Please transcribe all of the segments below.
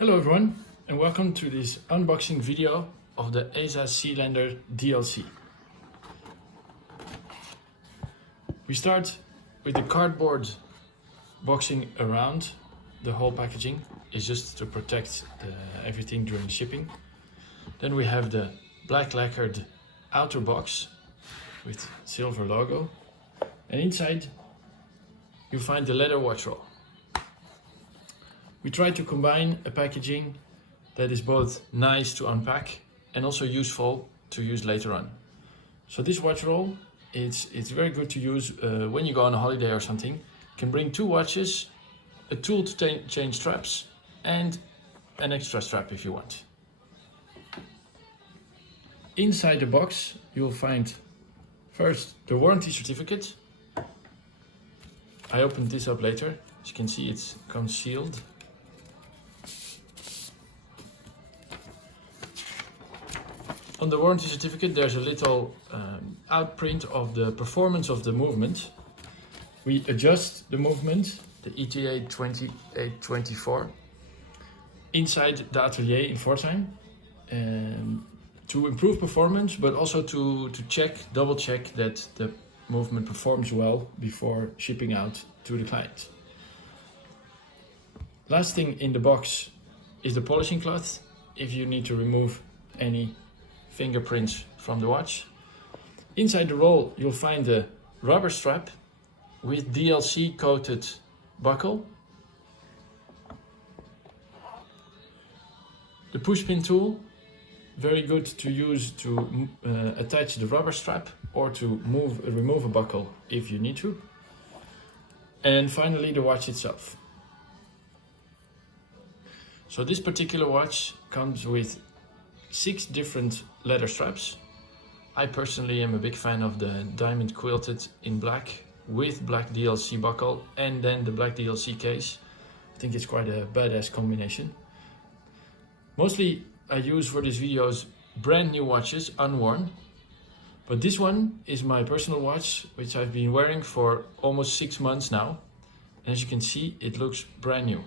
Hello everyone, and welcome to this unboxing video of the ESA Sealander DLC. We start with the cardboard boxing around the whole packaging. It's just to protect everything during shipping. Then we have the black lacquered outer box with silver logo, and inside you find the leather watch roll. We try to combine a packaging that is both nice to unpack and also useful to use later on. So this watch roll, it's very good to use when you go on a holiday or something. You can bring two watches, a tool to change straps, and an extra strap if you want. Inside the box you'll find first the warranty certificate. I opened this up later. As you can see, it comes sealed. On the warranty certificate there's a little outprint of the performance of the movement. We adjust the movement, the ETA 2824, inside the atelier in Pforzheim to improve performance, but also to double check that the movement performs well before shipping out to the client. Last thing in the box is the polishing cloth if you need to remove any fingerprints from the watch. Inside the roll you'll find a rubber strap with DLC coated buckle, the pushpin tool, very good to use to attach the rubber strap or to remove a buckle if you need to, and finally the watch itself. So this particular watch comes with 6 different leather straps. I personally am a big fan of the diamond quilted in black with black DLC buckle and then the black DLC case. I think it's quite a badass combination. Mostly I use for these videos brand new watches, unworn, but this one is my personal watch which I've been wearing for almost 6 months now, and as you can see it looks brand new.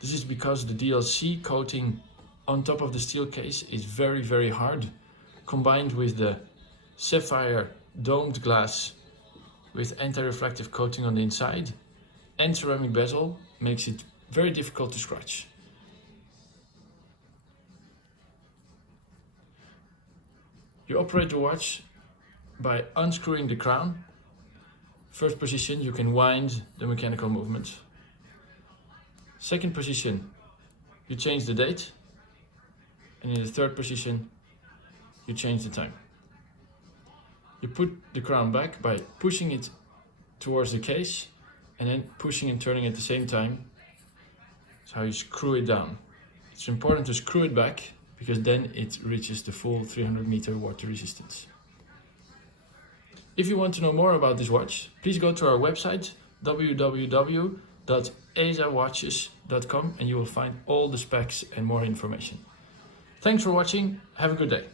This is because the DLC coating on top of the steel case is very hard, combined with the sapphire domed glass with anti-reflective coating on the inside and ceramic bezel makes it very difficult to scratch. You operate the watch by unscrewing the crown. First position, you can wind the mechanical movement. Second position, you change the date. And in the third position, you change the time. You put the crown back by pushing it towards the case and then pushing and turning at the same time. That's how you screw it down. It's important to screw it back because then it reaches the full 300 meter water resistance. If you want to know more about this watch, please go to our website www.esawatches.com and you will find all the specs and more information. Thanks for watching. Have a good day.